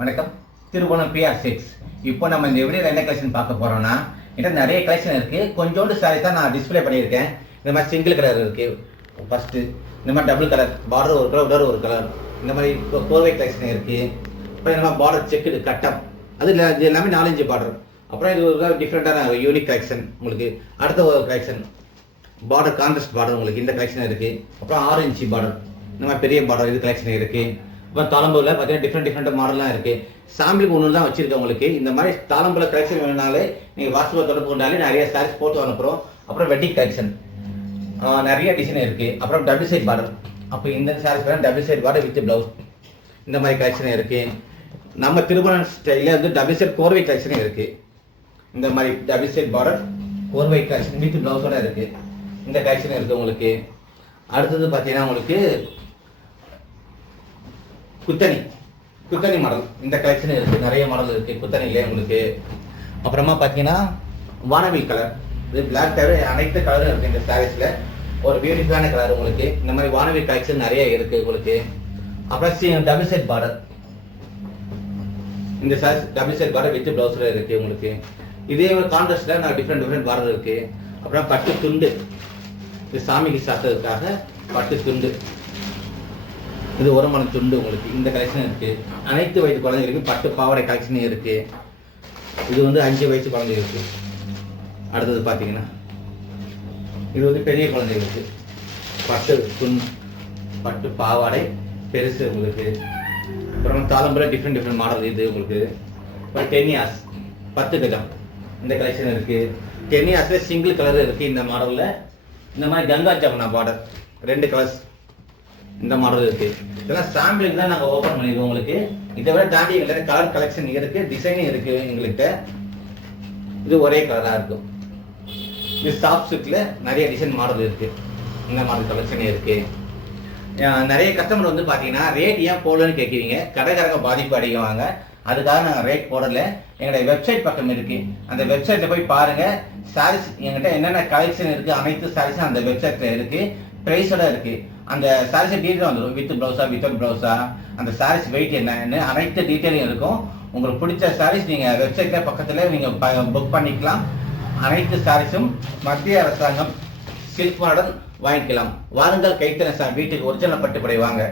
வணக்கம். திருவோணம் PR6. இப்போ நம்ம இந்த வீடியோவில் என்ன கலெக்ஷன் பார்க்க போறோம்னா, என்கிட்ட நிறைய கலெக்ஷன் இருக்கு. கொஞ்சோண்டு சாரி தான் நான் டிஸ்பிளே பண்ணியிருக்கேன். இந்த மாதிரி சிங்கிள் கலர் இருக்கு. ஃபர்ஸ்ட் இந்த மாதிரி டபுள் கலர் பார்டர் ஒரு கலர், உடர் ஒரு கலர், இந்த மாதிரி கோர்வை கலெக்ஷன் இருக்கு. அப்புறம் இந்த மாதிரி பார்டர் செக்குடு கட்டம், அது எல்லாமே 4-5 பார்டர். அப்புறம் இது ஒரு டிஃப்ரெண்டான யூனிக் கலெக்ஷன். உங்களுக்கு அடுத்த ஒரு கலெக்ஷன் பார்டர் கான்ட்ராஸ்ட் பார்டர், உங்களுக்கு இந்த கலெக்ஷன் இருக்கு. அப்புறம் 6 இன்ச் பார்டர், இந்த மாதிரி பெரிய பார்டர் இது கலெக்ஷன் இருக்கு. இப்போ தாளம்பூவில் பார்த்தீங்கன்னா டிஃப்ரெண்ட் மாடல்லாம் இருக்கு. சாம்பிளுக்கு ஒன்று தான் வச்சிருக்கேன். உங்களுக்கு இந்த மாதிரி தாளம்பூல கலெக்ஷன் வேணுனாலே நீங்கள் வாட்ஸ்அப்பில் தொடர்பு கொண்டாலே நிறைய சாரீஸ் போட்டு அனுப்புகிறோம். அப்புறம் வெட்டிங் கலெக்ஷன் நிறைய டிசைன் இருக்கு. அப்புறம் டபுள் சைட் பார்டர், அப்போ இந்த saris double side border with blouse, இந்த மாதிரி கலெக்ஷன் இருக்கு. நம்ம திருமணம் ஸ்டைலில் வந்து டபுள் சைட் கோர்வை கலெக்ஷன் இருக்கு. இந்த மாதிரி டபுள் சைட் பார்டர் கோர்வை கலெக்ஷன் வித் பிளவுஸோட இருக்கு. இந்த கலெக்ஷன் இருக்கு உங்களுக்கு. அடுத்தது பார்த்தீங்கன்னா உங்களுக்கு குத்தனி மாடல், இந்த கலெக்ஷன் இருக்கு. நிறைய மாடல் இருக்கு குத்தனிலே உங்களுக்கு. அப்புறமா பார்த்தீங்கன்னா வானவில் கலர், இது பிளாக் தவிர அனைத்து கலரும் இருக்கு இந்த சாரீஸ்ல. ஒரு பியூட்டிஃபுல்லான கலர் உங்களுக்கு. இந்த மாதிரி வானவில் கலெக்ஷன் நிறைய இருக்கு உங்களுக்கு. அப்புறம் டபுள் செட் பார்டர், இந்த saris double set border with பிளவுஸ்ல இருக்கு உங்களுக்கு. இதே ஒரு கான்ட்ராஸ்ட்ல நான் டிஃப்ரெண்ட் பார்டர் இருக்கு. அப்புறம் பட்டு துண்டு, இது சாமிக்கு சாத்துறதுக்காக பட்டு துண்டு, இது ஒரு மணி துண்டு உங்களுக்கு. இந்த கலெக்ஷன் இருக்கு. அனைத்து வயது குழந்தைகளுக்கு பட்டு பாவாடை கலெக்ஷன் இருக்கு. இது வந்து 5 வயசு குழந்தைகளுக்கு. அடுத்தது பார்த்தீங்கன்னா இது வந்து பெரிய குழந்தைகளுக்கு பட்டு பாவாடை பெருசு உங்களுக்கு. அப்புறம் தாளம்பூல டிஃப்ரெண்ட் மாடல் இது உங்களுக்கு. அப்புறம் டென்னியாஸ் 10 கஜம், இந்த கலெக்ஷன் இருக்கு. டென்னியாஸ்ல சிங்கிள் கலர் இருக்கு இந்த மாடல்ல. இந்த மாதிரி கங்கா ஜமுனா பார்டர் 2 கலர்ஸ், இந்த மாடல் இருக்கு. இதெல்லாம் சாம்பிளுக்கு தான் நாங்கள் ஓப்பன் பண்ணிருக்கோம் உங்களுக்கு. இதை விட தாண்டி எங்கள்கிட்ட கலர் கலெக்ஷன் இருக்கு, டிசைனிங் இருக்கு எங்கள்கிட்ட. இது ஒரே கலரா இருக்கும். இது சாஃப்ட் சில்க்ல நிறைய டிசைன் மாடல் இருக்கு. இந்த மாடல் கலெக்ஷன் இருக்கு. நிறைய கஸ்டமர் வந்து பாத்தீங்கன்னா ரேட் ஏன் போடலன்னு கேட்குறீங்க. கடைக்காரங்க பாதிப்பு அடைவாங்க, அதுக்காக நாங்கள் ரேட் போடல. எங்களுடைய வெப்சைட் பக்கம் இருக்கு, அந்த வெப்சைட்ல போய் பாருங்க. சாரீஸ் எங்கிட்ட என்னென்ன கலெக்ஷன் இருக்கு அனைத்து சாரீஸும் அந்த வெப்சைட்ல இருக்கு. பிரைஸோட இருக்கு. அந்த சாரீஸ் டீட்டெயில் வந்துடும், வித் பிளவுஸா வித்தவுட் பிளவுஸா, அந்த சாரீஸ் வெயிட் என்னன்னு அனைத்து டீட்டெயிலும் இருக்கும். உங்களுக்கு பிடிச்ச சாரீஸ் நீங்க வெப்சைட்ல பக்கத்துல நீங்க புக் பண்ணிக்கலாம். அனைத்து சாரீஸும் மத்திய அரசாங்கம் சில்க் மாடல் வாங்கிக்கலாம். வாருங்கள் கைத்தன வீட்டுக்கு ஒரிஜினல் பட்டுப்படை வாங்க.